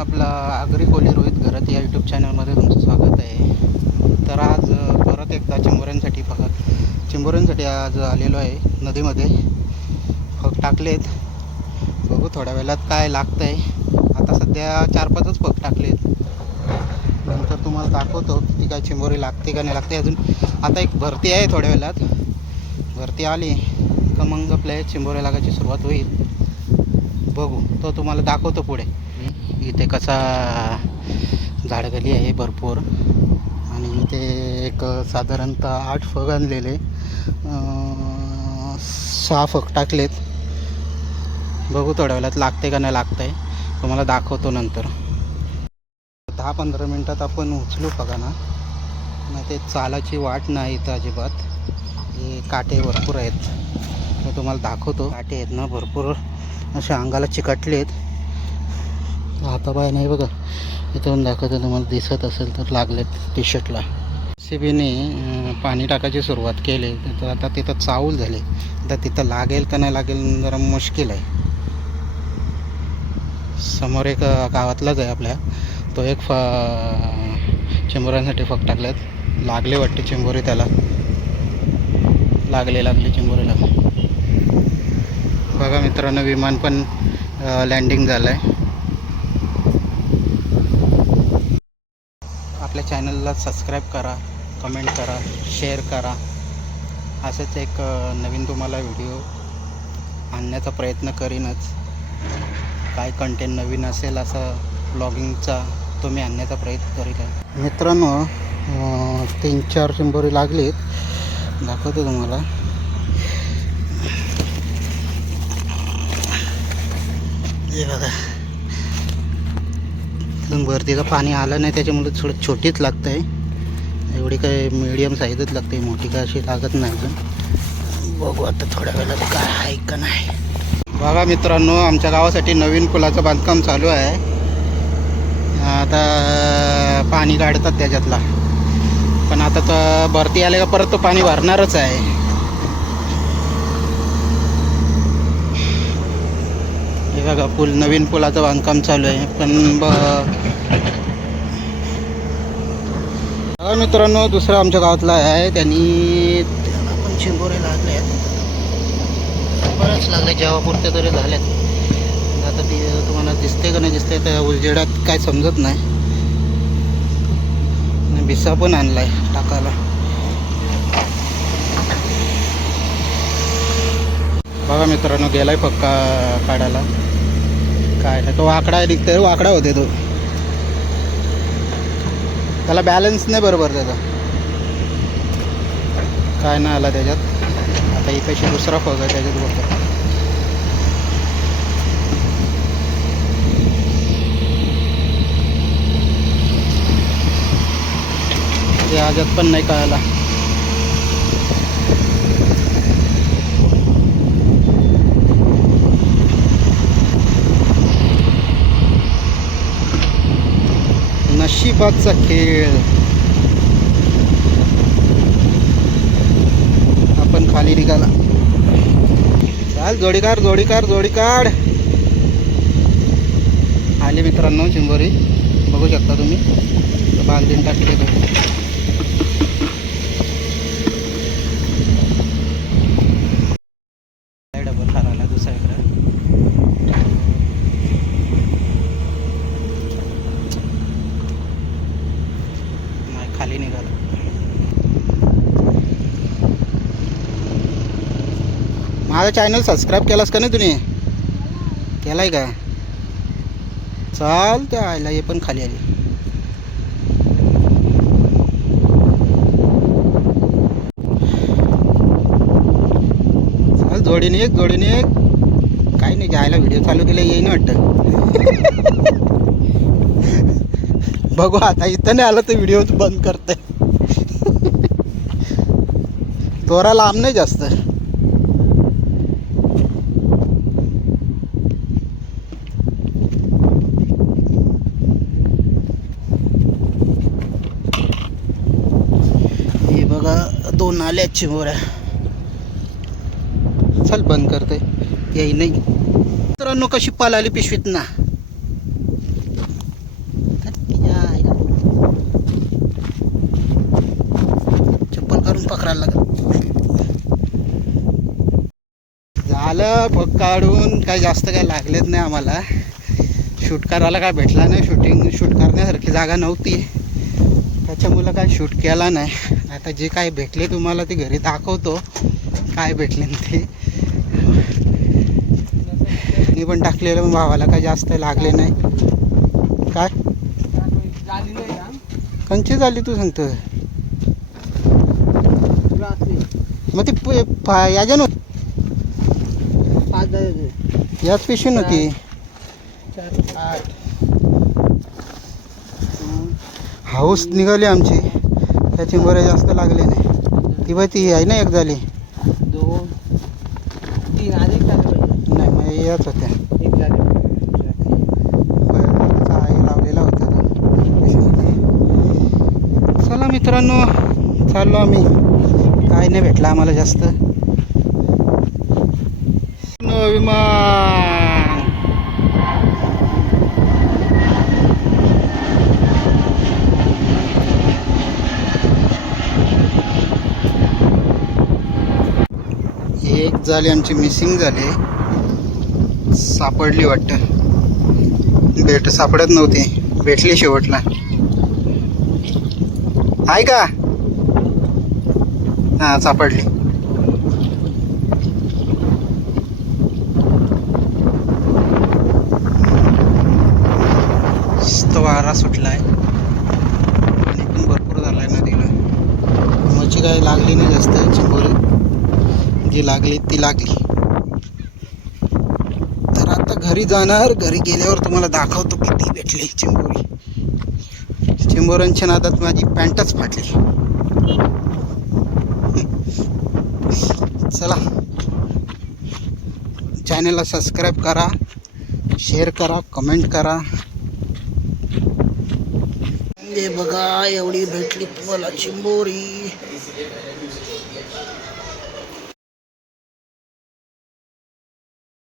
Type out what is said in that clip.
आपला आगरी कोली रोहित घरत या यूट्यूब चॅनलमध्ये तुमचं स्वागत आहे. तर आज परत एकदा चिंबोऱ्यांसाठी आज आलेलो आहे. नदीमध्ये फक टाकलेत. बघू थोड्या वेळात काय लागतं आहे. आता सध्या 4-5च फक टाकलेत. नंतर तुम्हाला दाखवतो की काय चिंबोरी लागते का नाही लागते. अजून आता एक भरती आहे. थोड्या वेळात भरती आली का मग आपल्या चिंबोऱ्या लागायची सुरुवात होईल. बघू तो तुम्हाला दाखवतो पुढे. इथे कसा झाडगली आहे भरपूर आणि इथे एक साधारणतः 8 फग आणलेले 6 फग टाकलेत. बघू थोड्या वेळात लागते का नाही लागतं आहे तुम्हाला दाखवतो नंतर. 10-15 मिनटात आपण उचलू फगाना. नाही ते चालाची वाट नाही इथं अजिबात. हे काटे भरपूर आहेत. तर तुम्हाला दाखवतो. काटे आहेत ना भरपूर अशा अंगाला चिकटलेत. हातापाय नाही बघा. इथून दाखवतो तुम्हाला दिसत असेल तर लागलेत टी शर्टला. सीबीने पाणी टाकायची सुरुवात केली तर आता तिथं चावल झाले. आता तिथं लागेल का नाही लागेल जरा मुश्किल आहे. समोर एक गावातलाच आहे आपल्या. तो एक चिंबोऱ्यांसाठी फक टाकल्यात. लागले वाटते चिंबोरी त्याला. लागले चिंबोरीला. बघा मित्रांनो विमान पण लँडिंग झालं आहे. आपल्या चॅनलला सबस्क्राईब करा, कमेंट करा, शेअर करा. असंच एक नवीन तुम्हाला व्हिडिओ आणण्याचा प्रयत्न करीनच. काय कंटेंट नवीन असेल असं ब्लॉगिंगचा तो मी आणण्याचा प्रयत्न करीन आहे. मित्रांनो 3-4 चिंबोरी लागलीत. दाखवतो तुम्हाला. हे बघा भरतीचं पाणी आलं नाही त्याच्यामुळे थोडं छोटीच लागतं आहे. एवढी काय मीडियम साईजच लागते. मोठी काय अशी लागत नाही अजून. बघू आता थोड्या वेळात काय आहे का नाही. बघा मित्रांनो आमच्या गावासाठी नवीन पुलाचं बांधकाम चालू आहे. आता पाणी काढतात त्याच्यातला. पण आता तर भरती आले का परत तो पाणी भरणारच आहे. हे बघा नवीन पुलाचं बांधकाम चालू आहे. पण बघा मित्रांनो दुसरं आमच्या गावातला आहे. त्याला पण चिंबोरे लागले आहेत. बरेच लागले जेव्हापुरते तरी झालेत. आता ते तुम्हाला दिसते का नाही दिसते त्या उजेडात काय समजत नाही. भिसा पण आणलाय टाकायला. बघा मित्रांनो गेलाय पक्का काढायला. काय नाही तो वाकडा निघतोय. वाकडा होते तो. त्याला बॅलन्स नाही बरोबर त्याचा. काय नाही आला त्याच्यात. आता इथे दुसरा फग आहे त्याच्यात बघतो. याच्यात पण नाही कळाला. नशिबाचा खेळ. आपण खाली निघाला. चाल जोडी काढ. आले मित्रांनो चिंबोरी बघू शकता तुम्ही. बांधून टाकले डबल खाराला दुसऱ्याकडे. खाली निघाला. माझं चॅनल सबस्क्राईब केलास का नाही तुम्ही? केलाय का? चाल त्या आयला हे पण खाली आली. चाल जोडीने एक काही नाही. जायला व्हिडिओ चालू केला येईन वाटतं. बघू आता इथं नाही आलं तर व्हिडिओ बंद करते. दोरा लांब नाही जास्त. हे बघा 2 आल्या चिंबोऱ्या. चल बंद करते. येई नाही मित्रांनो कशी पाल आली पिशवीत ना. झालं पग काढून काही जास्त काही लागलेच नाही आम्हाला. शूट करायला काय भेटला नाही, शूट करण्यासारखी जागा नव्हती, त्याच्यामुळं काय शूट केला नाही. आता जे काय भेटले तुम्हाला ते घरी दाखवतो काय भेटले ते. मी पण टाकलेलं पण भावाला काय जास्त लागले नाही. काय कंची झाली तू सांगतो मग ती याच्यानं याच पिशवी नव्हती. हाऊस निघाली आमची, त्याची बरे जास्त लागले नाही. ती बाई ती आहे ना एक झाली 2 3 अधिक झाले पाहिजे. नाही मग याच होत्या. एक झाले आहे लावलेला होता तो. चला मित्रांनो चाललो आम्ही. काय नाही भेटलं आम्हाला जास्त. विमान एक झाली आमची मिसिंग झाली, सापडली वाटतं. सापडत नव्हती, भेटली शेवटला. आहे का? हां सापडली. तो वारा सुटला आहे आणि पण भरपूर झाला आहे नदीला. मच्छी काही लागली नाही जास्त, चिंबोरी जी लागली ती लागली. तर आता घरी जाणार, घरी गेल्यावर तुम्हाला दाखवतो किती भेटली चिंबोरी. चिंबोऱ्यांच्या नादात माझी पॅन्टच फाटली. चला चॅनलला सबस्क्राईब करा, शेअर करा, कमेंट करा. हे बघा एवढी भेटली तुम्हाला चिंबोरी.